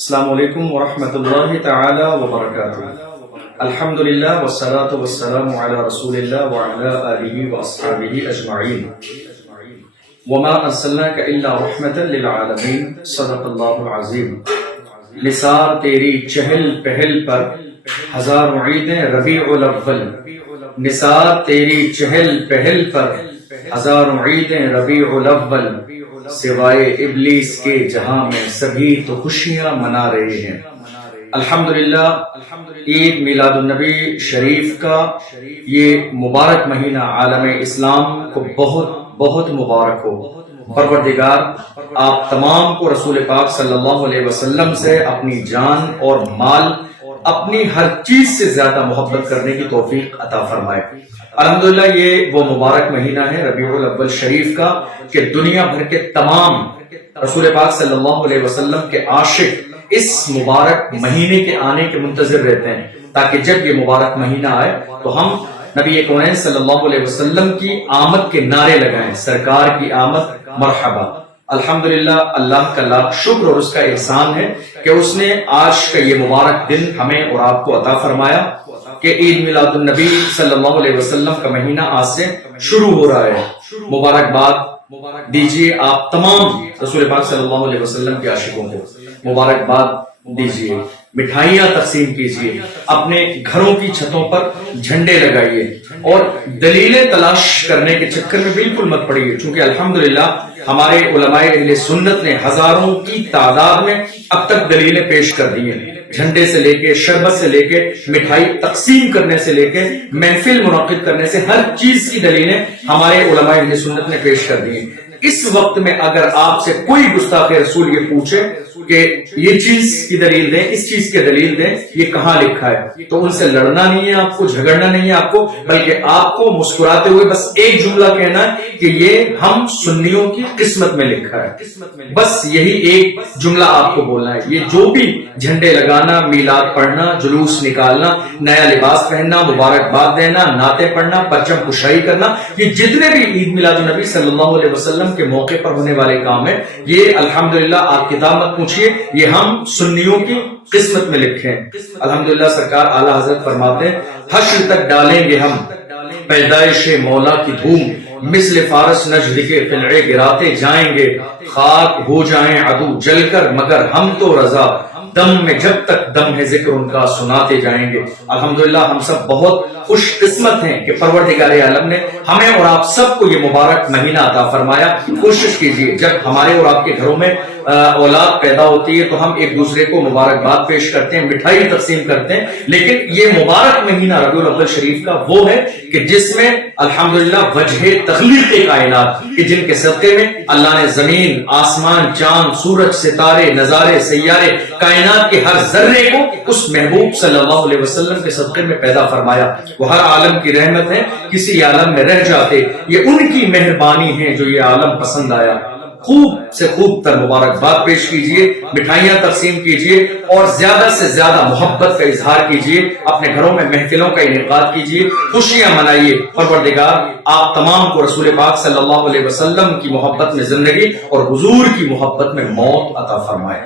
السلام علیکم ورحمۃ اللہ تعالی وبرکاتہ۔ الحمدللہ والصلاة والسلام علی رسول اللہ وعلی آلہ واصحابہ اجمعین۔ وما ارسلناک الا رحمۃ للعالمین، صدق اللہ العظیم۔ نثار تیری چہل پہل پر ہزاروں عیدیں ربیع الاول، نثار تیری چہل پہل پر ہزاروں عیدیں ربیع الاول، سوائے ابلیس کے جہاں میں سبھی تو خوشیاں منا رہے ہیں۔ الحمدللہ عید میلاد النبی شریف کا یہ مبارک مہینہ عالم اسلام کو بہت بہت مبارک ہو۔ پروردگار آپ تمام کو رسول پاک صلی اللہ علیہ وسلم سے اپنی جان اور مال، اپنی ہر چیز سے زیادہ محبت کرنے کی توفیق عطا فرمائے۔ الحمدللہ یہ وہ مبارک مہینہ ہے ربیع الاول شریف کا کہ دنیا بھر کے تمام رسول پاک صلی اللہ علیہ وسلم کے عاشق اس مبارک مہینے کے آنے کے منتظر رہتے ہیں، تاکہ جب یہ مبارک مہینہ آئے تو ہم نبی کونین صلی اللہ علیہ وسلم کی آمد کے نعرے لگائیں، سرکار کی آمد مرحبا۔ الحمدللہ اللہ کا لاکھ شکر اور اس کا احسان ہے کہ اس نے آج کا یہ مبارک دن ہمیں اور آپ کو عطا فرمایا کہ عید میلاد النبی صلی اللہ علیہ وسلم کا مہینہ آج سے شروع ہو رہا ہے۔ مبارکباد دیجیے آپ تمام رسول پاک صلی اللہ علیہ وسلم کے عاشقوں کو، مبارکباد دیجیے، مٹھائیاں تقسیم کیجیے، اپنے گھروں کی چھتوں پر جھنڈے لگائیے اور دلیلیں تلاش کرنے کے چکر میں بالکل مت پڑیے، چونکہ الحمدللہ ہمارے علماء اہل سنت نے ہزاروں کی تعداد میں اب تک دلیلیں پیش کر دی ہیں، جھنڈے سے لے کے شربت سے لے کے مٹھائی تقسیم کرنے سے لے کے محفل منعقد کرنے سے ہر چیز کی دلیلیں ہمارے علماء اہل سنت نے پیش کر دی ہیں۔ اس وقت میں اگر آپ سے کوئی گستاخ رسول یہ پوچھے کہ یہ چیز کی دلیل دیں، اس چیز کی دلیل دیں، یہ کہاں لکھا ہے، تو ان سے لڑنا نہیں ہے آپ کو، جھگڑنا نہیں ہے آپ کو، بلکہ آپ کو مسکراتے ہوئے بس ایک جملہ کہنا ہے کہ یہ ہم سنیوں کی قسمت میں لکھا ہے، بس یہی ایک جملہ آپ کو بولنا ہے۔ یہ جو بھی جھنڈے لگانا، میلاد پڑھنا، جلوس نکالنا، نیا لباس پہننا، مبارکباد دینا، نعتیں پڑھنا، پرچم کشائی کرنا، یہ جتنے بھی عید میلاد النبی صلی اللہ علیہ وسلم کے موقع پر ہونے والے کام ہیں، یہ الحمدللہ آپ کتاب مت پوچھیے، یہ ہم سنیوں کی قسمت میں لکھے ہیں۔ الحمدللہ سرکار اعلیٰ حضرت فرماتے ہیں حشر تک ڈالیں گے ہم پیدائش مولا کی دھوم، مثل فارس نجد کے فلعے گراتے جائیں گے، خاک ہو جائیں عدو جل کر مگر ہم تو رضا، دم میں جب تک دم ہے ذکر ان کا سناتے جائیں گے۔ الحمدللہ ہم سب بہت خوش قسمت ہیں کہ پروردگار عالم نے ہمیں اور آپ سب کو یہ مبارک مہینہ عطا فرمایا۔ کوشش کیجیے جب ہمارے اور آپ کے گھروں میں اولاد پیدا ہوتی ہے تو ہم ایک دوسرے کو مبارکباد پیش کرتے ہیں، مٹھائی تقسیم کرتے ہیں، لیکن یہ مبارک مہینہ ربیع الاول شریف کا وہ ہے کہ جس میں الحمدللہ وجہ تخلیق کائنات کہ جن کے صدقے میں اللہ نے زمین، آسمان، چاند، سورج، ستارے، نظارے، سیارے، کائنات کے ہر ذرے کو اس محبوب صلی اللہ علیہ وسلم کے صدقے میں پیدا فرمایا۔ وہ ہر عالم کی رحمت ہے، کسی عالم میں رہ جاتے، یہ ان کی مہربانی ہے جو یہ عالم پسند آیا۔ خوب سے خوب تر مبارکباد پیش کیجئے، مٹھائیاں تقسیم کیجئے اور زیادہ سے زیادہ محبت کا اظہار کیجئے، اپنے گھروں میں محفلوں کا انعقاد کیجئے، خوشیاں منائیے۔ پروردگار آپ تمام کو رسول پاک صلی اللہ علیہ وسلم کی محبت میں زندگی اور حضور کی محبت میں موت عطا فرمائے۔